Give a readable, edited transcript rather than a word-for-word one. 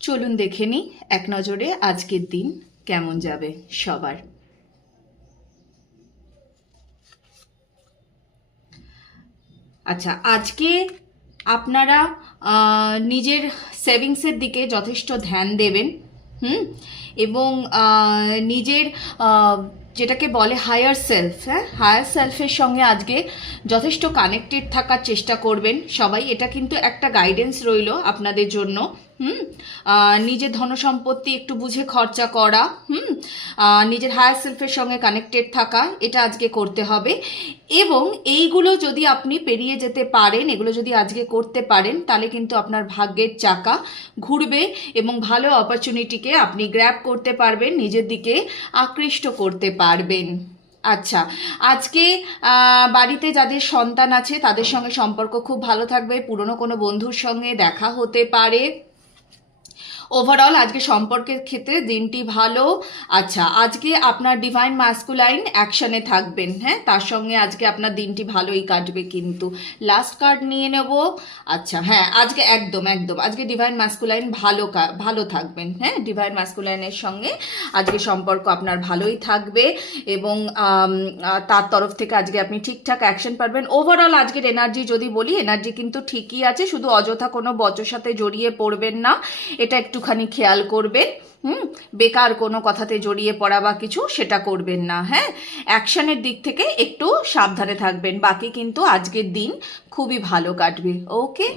চলুন দেখে নিই এক নজরে আজকের দিন কেমন যাবে সবার। আচ্ছা, আজকে আপনারা নিজের সেভিংসের দিকে যথেষ্ট ধ্যান দেবেন। এবং নিজের যেটাকে বলে হায়ার সেলফ, হায়ার সেলফের সঙ্গে আজকে যথেষ্ট কানেক্টেড থাকার চেষ্টা করবেন সবাই। এটা কিন্তু একটা গাইডেন্স রইল আপনাদের জন্য। নিজের ধনসম্পত্তি একটু বুঝে খরচা করা, নিজের হায়ার সেলফের সঙ্গে কানেক্টেড থাকা, এটা আজকে করতে হবে। এবং এইগুলো যদি আপনি পেরিয়ে যেতে পারেন, এগুলো যদি আজকে করতে পারেন, তাহলে কিন্তু আপনার ভাগ্যের চাকা ঘুরবে এবং ভালো অপরচুনিটিকে আপনি গ্র্যাব করতে পারবেন, নিজের দিকে আকৃষ্ট করতে পারবেন। আচ্ছা, আজকে বাড়িতে যাদের সন্তান আছে তাদের সঙ্গে সম্পর্ক খুব ভালো থাকবে, পুরনো কোনো বন্ধুর সঙ্গে দেখা হতে পারে। ওভারঅল আজকে সম্পর্কের ক্ষেত্রে দিনটি ভালো। আচ্ছা, আজকে আপনার ডিভাইন ম্যাসকুলাইন অ্যাকশনে থাকবেন, তার সঙ্গে আজকে আপনার দিনটি ভালোই কাটবে। কিন্তু লাস্ট কার্ড নিয়ে নেব। আচ্ছা, আজকে একদম আজকে ডিভাইন ম্যাসকুলাইন ভালো থাকবেন। ডিভাইন ম্যাসকুলাইনের সঙ্গে আজকে সম্পর্ক আপনার ভালোই থাকবে এবং তার তরফ থেকে আজকে আপনি ঠিকঠাক অ্যাকশন পারবেন। ওভারঅল আজকের এনার্জি যদি বলি, এনার্জি কিন্তু ঠিকই আছে, শুধু অযথা কোনো বচর সাথে জড়িয়ে পড়বেন না, এটা একটুখানি খেয়াল করবেন। বেকার কোনো কথাতে জড়িয়ে পড়া বা কিছু সেটা করবেন না। অ্যাকশনের দিক থেকে একটু সাবধানে থাকবেন। বাকি কিন্তু আজকের দিন খুবই ভালো কাটবে। ওকে।